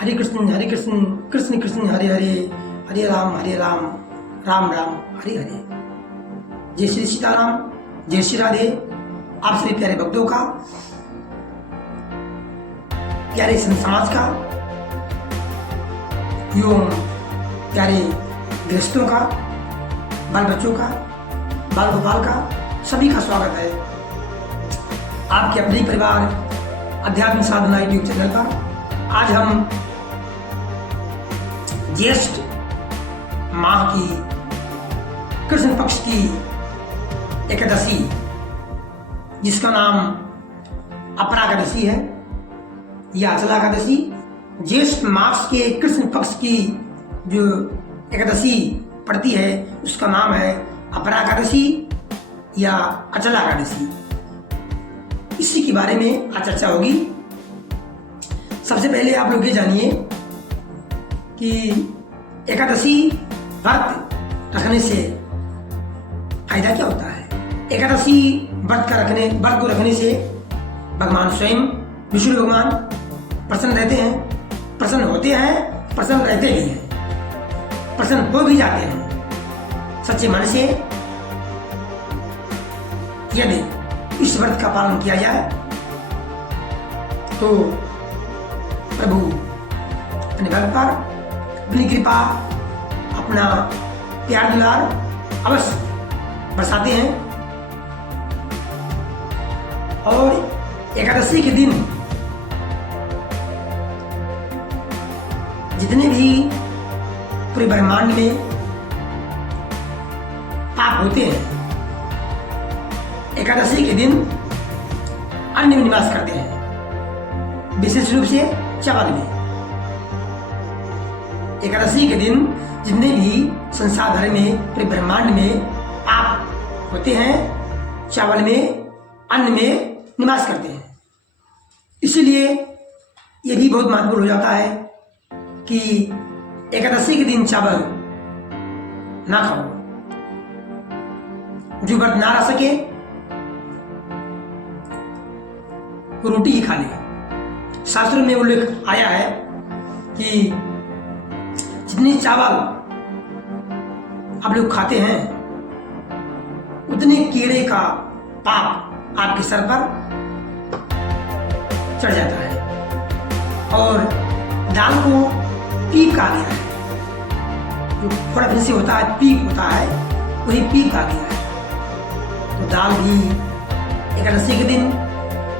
हरे कृष्ण कृष्ण कृष्ण हरे हरे, हरे राम राम राम हरे हरे। जय श्री सीताराम, जय श्री राधे। आप सभी प्यारे भक्तों का, प्यारे संत समाज का, एवं प्यारे गृहस्थों का, बाल बच्चों का, बाल गोपाल का, सभी का स्वागत है आपके अपने परिवार अध्यात्म साधना यूट्यूब चैनल पर। आज हम ज्येष्ठ माह की कृष्ण पक्ष की एकादशी, जिसका नाम अपरा एकादशी है या अचला एकादशी, ज्येष्ठ मास के कृष्ण पक्ष की जो एकादशी पड़ती है उसका नाम है अपरा एकादशी या अचला एकादशी। इसी के बारे में आज चर्चा होगी। सबसे पहले आप लोग ये जानिए कि एकादशी व्रत रखने से फायदा क्या होता है। एकादशी व्रत को रखने से भगवान स्वयं विष्णु भगवान प्रसन्न रहते हैं, प्रसन्न होते हैं, प्रसन्न रहते भी हैं, प्रसन्न हो भी जाते हैं। सच्चे मन से यदि इस व्रत का पालन किया जाए तो प्रभु अपने भक्त पर अपनी कृपा, अपना प्यार दुलार अवश्य बरसाते हैं। और एकादशी के दिन जितने भी पूरे ब्रह्मांड में पाप होते हैं, एकादशी के दिन अन्य में निवास करते हैं, विशेष रूप से चावल में। एकादशी के दिन जितने भी संसार भर में पूरे ब्रह्मांड में पाप होते हैं, चावल में, अन्न में निवास करते हैं। इसीलिए यह भी बहुत महत्वपूर्ण हो जाता है कि एकादशी के दिन चावल ना खाओ। जो व्रत ना रह सके वो रोटी ही खा ले। शास्त्रों में उल्लेख आया है कि जितनी चावल आप लोग खाते हैं उतने कीड़े का पाप आपके सर पर चढ़ जाता है। और दाल को पीप कहा गया है, जो थोड़ा फिर होता है, पीप होता है, वही पीप कहा गया है। तो दाल भी एकादशी के दिन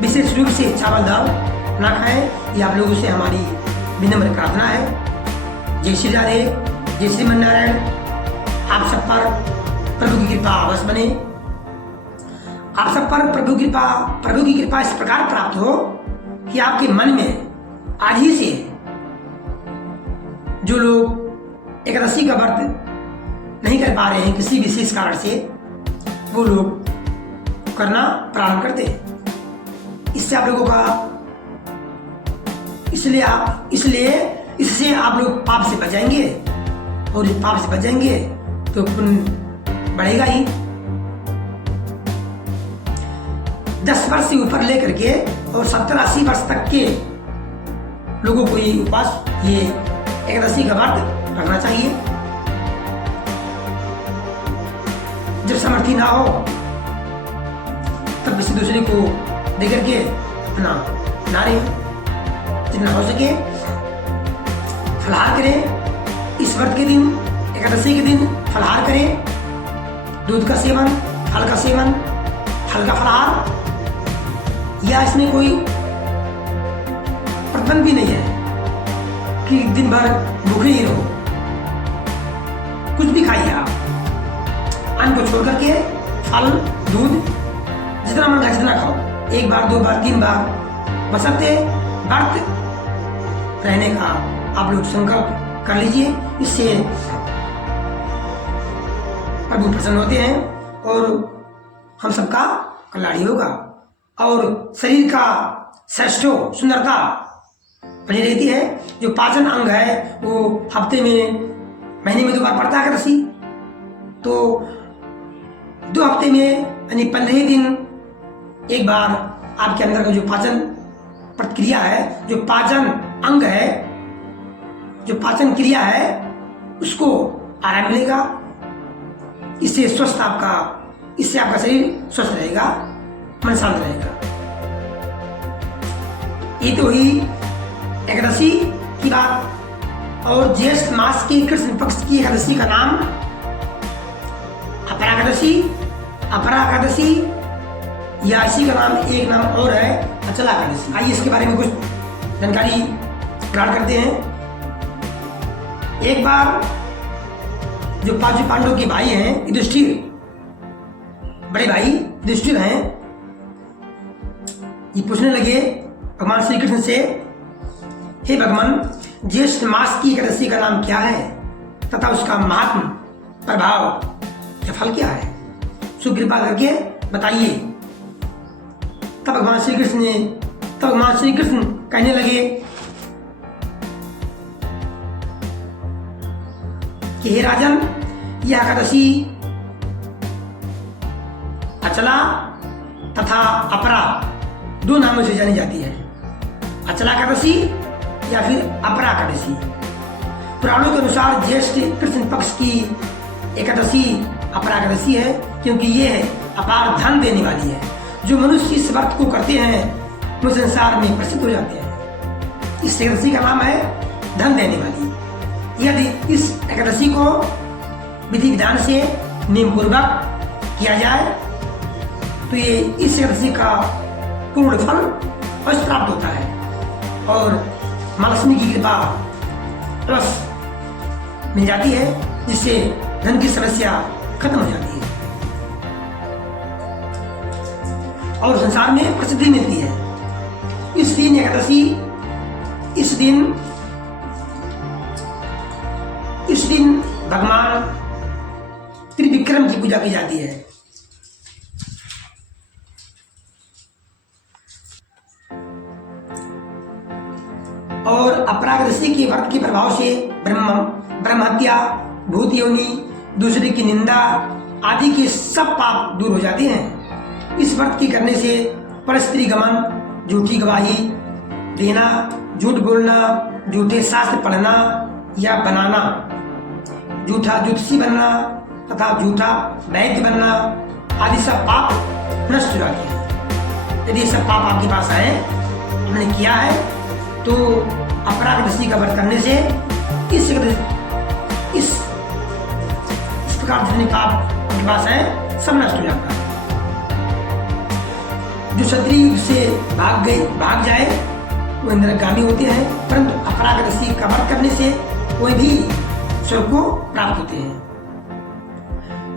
विशेष रूप से चावल दाल ना खाएं, ये आप लोगों से हमारी विनम्र प्रार्थना है। जय श्री राधे, जय श्रीमन नारायण। आप सब पर प्रभु की कृपा अवश्य बने। आप सब पर प्रभु की कृपा इस प्रकार प्राप्त हो कि आपके मन में आज ही से जो लोग एकादशी का व्रत नहीं कर पा रहे हैं किसी विशेष कारण से, वो लोग करना प्रारंभ करते हैं। इससे आप लोगों का इससे आप लोग पाप से बचाएंगे, और इस पाप से बचेंगे तो पुण्य बढ़ेगा ही। 10 वर्ष से ऊपर लेकर के और 70-80 वर्ष तक के लोगों को ये उपवास, ये एकादशी का व्रत रखना चाहिए। जब सामर्थ्य ना हो तब किसी दूसरे को देकर के अपना नारे जितना हो सके फलाहार करें। इस व्रत के दिन, एकादशी के दिन फलाहार करें। दूध का सेवन, फल का सेवन, हल्का फलाहार, या इसमें कोई प्रतिबंध भी नहीं है कि दिन भर भूखे ही रहो। कुछ भी खाइए आप, अन्न को छोड़ करके फल, दूध, जितना मन का जितना खाओ। 1 बार, 2 बार, 3 बार, बशर्ते व्रत रहने का आप लोग संकल्प कर लीजिए। इससे प्रभु प्रसन्न होते हैं और हम सबका कल्याण होगा, और शरीर का श्रेष्ठो सुंदरता बनी रहती है। जो पाचन अंग है वो हफ्ते में, महीने में 2 बार पड़ता है एकादशी, तो 2 हफ्ते में यानी 15 दिन एक बार आपके अंदर का जो पाचन प्रक्रिया है, जो पाचन अंग है, जो पाचन क्रिया है उसको आराम मिलेगा। इससे आपका शरीर स्वस्थ रहेगा, मन शांत रहेगा। ये तो हुई एकादशी की बात। और ज्येष्ठ मास की कृष्ण पक्ष की एकादशी का नाम अपराकादशी, अपराकादशी, या इसी का नाम एक नाम और है अचला एकादशी। आइए इसके बारे में कुछ जानकारी ग्रहण करते हैं। एक बार जो पांचों पांडवों के भाई हैं युधिष्ठिर, बड़े भाई युधिष्ठिर हैं, ये पूछने लगे भगवान श्री कृष्ण से, हे भगवान, ज्येष्ठ मास की एकादशी का नाम क्या है तथा उसका महात्म, प्रभाव या फल क्या है, सुकृपा करके बताइए। तब भगवान श्री कृष्ण कहने लगे कि हे राजन, यह एकादशी अचला तथा अपरा दो नामों से जानी जाती है। अचला एकादशी या फिर अपरा एकादशी। पुराणों के अनुसार ज्येष्ठ कृष्ण पक्ष की एकादशी अपरा एकादशी है, क्योंकि यह अपार धन देने वाली है। जो मनुष्य इस व्रत को करते हैं वो संसार में प्रसिद्ध हो जाते हैं। इस एकादशी का नाम है धन देने वाली। यदि इस एकादशी को विधि विधान से नियम पूर्वक किया जाए तो ये इस एकादशी का पूर्ण फल अवश्य प्राप्त होता है और मां लक्ष्मी की कृपा प्लस मिल जाती है, जिससे धन की समस्या खत्म हो जाती है और संसार में प्रसिद्धि मिलती है। इस दिन एकादशी, इस दिन भगवान त्रिविक्रम की पूजा की जाती है। और अपरागदशी के व्रत के प्रभाव से ब्रह्म हत्या, भूत योनि, दूसरे की निंदा आदि के सब पाप दूर हो जाते हैं। इस व्रत के करने से परस्त्री गमन, झूठी गवाही देना, झूठ बोलना, झूठे शास्त्र पढ़ना या बनाना, झूठा ज्योतिषी बनना तथा झूठा वैद्य बनना आदि सब पाप नष्ट हो जाते हैं। यदि सब पाप आपके पास आए, आपने किया है, तो अपरागदशी का व्रत करने से इस प्रकार जितने पाप आपके पास है सब नष्ट हो जाता है। जो क्षत्रिय युद्ध से भाग जाए वो इंद्रगामी होते हैं, परंतु अपरागदशी का व्रत करने से कोई भी स्वर्ग को प्राप्त होते हैं।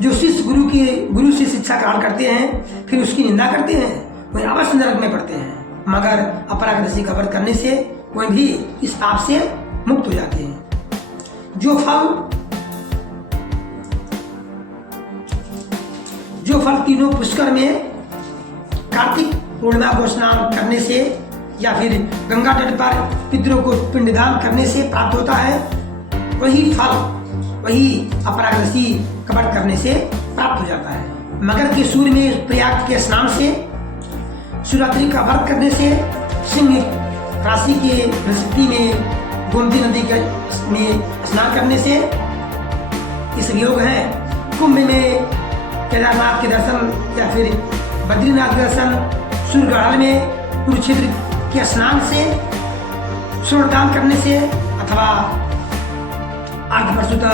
जो शिष्य गुरु से शिक्षा ग्रहण करते हैं फिर उसकी निंदा करते हैं, वही अवश्य नरक में पड़ते हैं। मगर अपरागदशी का व्रत करने से कोई भी इस पाप से मुक्त हो जाते हैं। जो फल तीनों पुष्कर में कार्तिक पूर्णिमा को स्नान करने से या फिर गंगा तट पर पितरों को पिंडदान करने से प्राप्त होता है, वही फल वही अपरागदशी का व्रत करने से प्राप्त हो जाता है। मगर के सूर्य में प्रयाग के स्नान से, शिवरात्रि का व्रत करने से, सिंह राशि के बृहस्पति में गोमती नदी में स्नान करने से इस योग है। कुंभ में केदारनाथ के दर्शन या फिर बद्रीनाथ के दर्शन, सूर्यग्रहण में कुरुक्षेत्र के स्नान से, स्वर्ण करने से अथवा अर्धवर्षुता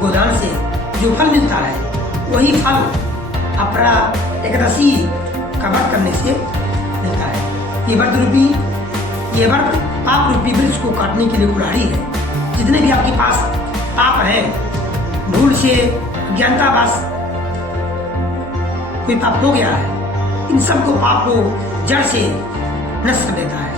गोदान से जो फल मिलता है वही फल अपरा एकादशी का व्रत करने से मिलता है। ये व्रत पाप रूपी वृक्ष को काटने के लिए कुल्हाड़ी है। जितने भी आपके पास पाप है, भूल से अज्ञानतावश कोई पाप हो गया है, इन सबको पाप को जड़ से नष्ट कर देता है।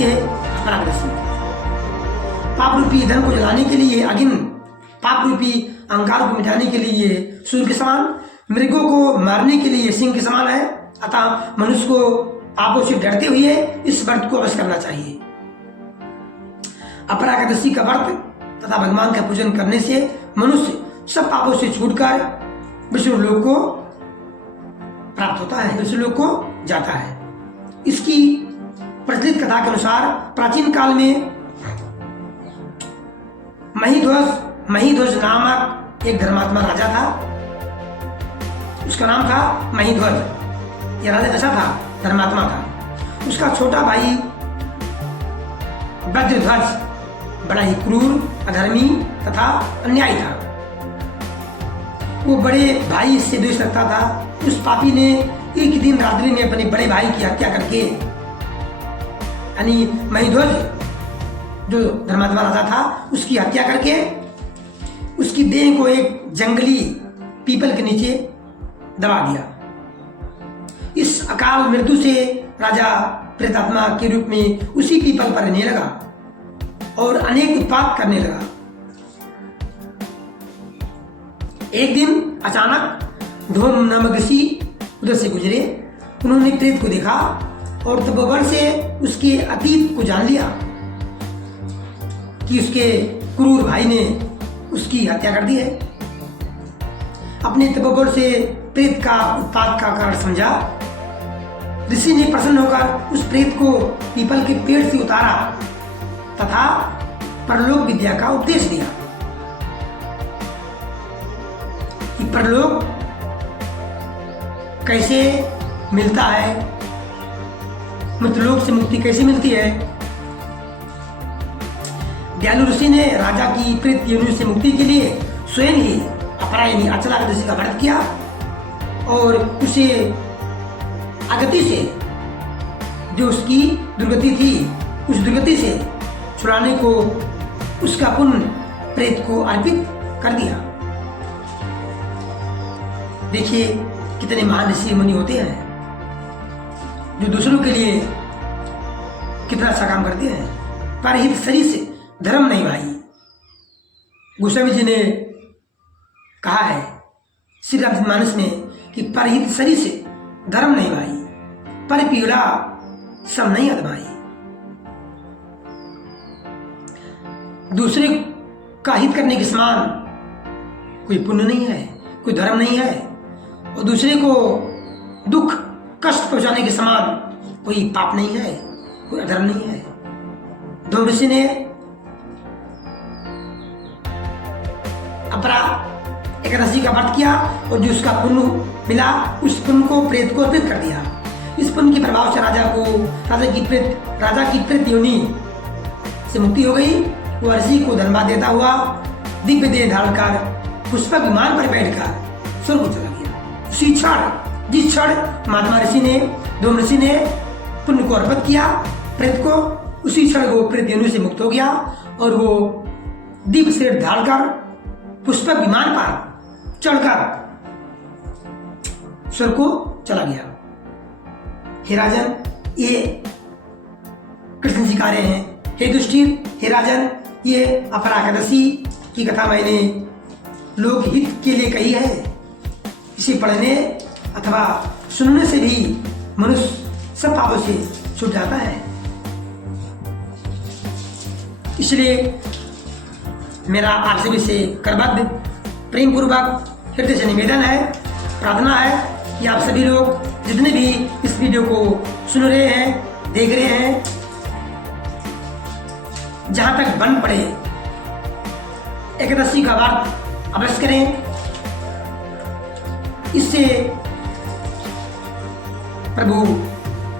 ये अपरागदशी। पाप रूपी धन को जलाने के लिए अग्नि, पाप रूपी अहंकार को मिटाने के लिए सूर्य के समान, मृगों को मारने के लिए सिंह के समान है। अतः मनुष्य को पापों से डरते हुए इस व्रत को अवश्य करना चाहिए। अपरागदशी का व्रत तथा भगवान का पूजन करने से मनुष्य सब पापों से छूटकर विष्णुलोक को प्राप्त होता है, विष्णुलोक को जाता है। इसकी प्रचलित कथा के अनुसार प्राचीन काल में महीध्वज नामक एक धर्मात्मा राजा था। उसका नाम था महीध्वज। यह राजा कैसा था? धर्मात्मा था। उसका छोटा भाई बद्रध्वज बड़ा ही क्रूर, अधर्मी तथा अन्यायी था। वो बड़े भाई से द्वेष रखता था। उस पापी ने एक दिन रात्रि में अपने बड़े भाई की हत्या करके, यानी महीध्वज जो धर्मात्मा राजा था उसकी हत्या करके उसकी देह को एक जंगली पीपल के नीचे दबा दिया। इस अकाल मृत्यु से राजा प्रेतात्मा के रूप में उसी पीपल पर रहने लगा और अनेक उत्पात करने लगा। एक दिन अचानक धूम नामक ऋषि उधर से गुजरे। उन्होंने प्रेत को देखा और तपोबल से उसके अतीत को जान लिया कि उसके क्रूर भाई ने उसकी हत्या कर दी है। अपने तपोबल से प्रेत का उत्पात का कारण समझा। ऋषि ने प्रसन्न होकर उस प्रेत को पीपल के पेड़ से उतारा तथा परलोक विद्या का उपदेश दिया कि परलोक कैसे मिलता है, मृतलोक से मुक्ति कैसे मिलती है। दयालु ऋषि ने राजा की प्रेत योनि से मुक्ति के लिए स्वयं ही अपरा यानी अचला ऋषि का व्रत किया और उसे अगति से जो उसकी दुर्गति थी उस दुर्गति से छुड़ाने को उसका पुण्य प्रेत को अर्पित कर दिया। देखिए कितने महान ऋषि मुनि होते हैं जो दूसरों के लिए कितना अच्छा काम करते हैं। परहित शरीर से धर्म नहीं भाई। गोस्वामी जी ने कहा है श्री रामचरितमानस में कि परहित शरीर से धर्म नहीं भाई, पर पीड़ा सम नहीं अदमाई। दूसरे का हित करने के समान कोई पुण्य नहीं है, कोई धर्म नहीं है, और दूसरे को दुख कष्ट पहुंचाने के समान कोई पाप नहीं है, कोई अधर्म नहीं है। धूम ऋषि ने अपरा एकादशी का व्रत किया और जो उसका पुण्य मिला उस पुण्य को प्रेत को अर्पित कर दिया। इस पुण्य के प्रभाव से राजा की प्रेत योनि से मुक्ति हो गई। वह ऋषि को धन्यवाद देता हुआ दिव्य देह धारण कर पुष्पक विमान पर बैठकर स्वर्ग को चला गया। उसी क्षण जिस क्षण महात्मा ऋषि ने धूम ऋषि ने पुण्य को अर्पित किया प्रेत को, उसी क्षण वो प्रेत योनि से मुक्त हो गया और वो दिव्य शरीर धारण कर पुष्पक विमान पर चढ़कर स्वर्ग को चला गया। हे राजन, ये कृष्ण जी कह रहे हैं, हे दुष्टिर, हे राजन, ये अपरा एकादशी की कथा मैंने लोक हित के लिए कही है। इसे पढ़ने अथवा सुनने से भी मनुष्य सब पापों से छूट जाता है। इसलिए मेरा आप सभी से करबद्ध प्रेम पूर्वक हृदय से निवेदन है, प्रार्थना है कि आप सभी लोग जितने भी इस वीडियो को सुन रहे हैं, देख रहे हैं, जहां तक बन पड़े एकादशी का व्रत अवश्य करें। इससे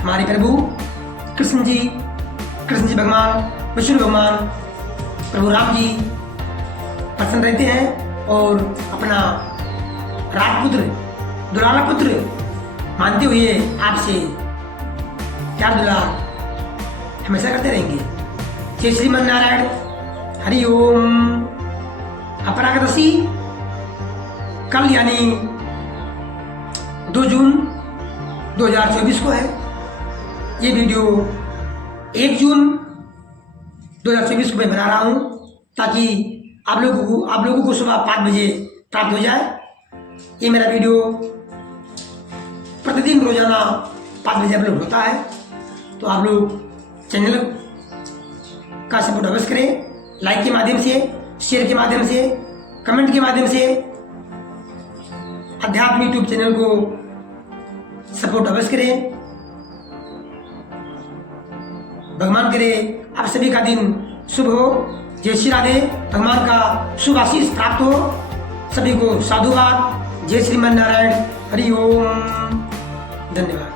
हमारे प्रभु कृष्ण जी भगवान, विष्णु भगवान, प्रभु राम जी प्रसन्न रहते हैं और अपना राजपुत्र, दुलारा पुत्र मानते हुए आपसे प्यार दुलार हमेशा करते रहेंगे। जय श्रीमन नारायण। हरि ओम। अपरा एकादशी कल यानी 2 जून 2024 को है। ये वीडियो 1 जून 2024 को मैं बना रहा हूँ ताकि आप लोगों को सुबह 5 बजे प्राप्त हो जाए। ये मेरा वीडियो प्रतिदिन रोजाना 5 बजे अपलोड होता है, तो आप लोग चैनल का सपोर्ट अवश्य करें, लाइक के माध्यम से, शेयर के माध्यम से, कमेंट के माध्यम से। अध्यात्म यूट्यूब चैनल को सपोर्ट अवश्य करें। भगवान करे आप सभी का दिन शुभ हो। जय श्री राधे। भगवान का शुभ आशीष प्राप्त हो। सभी को साधुवाद। जय श्रीमन नारायण। हरि ओम। धन्यवाद।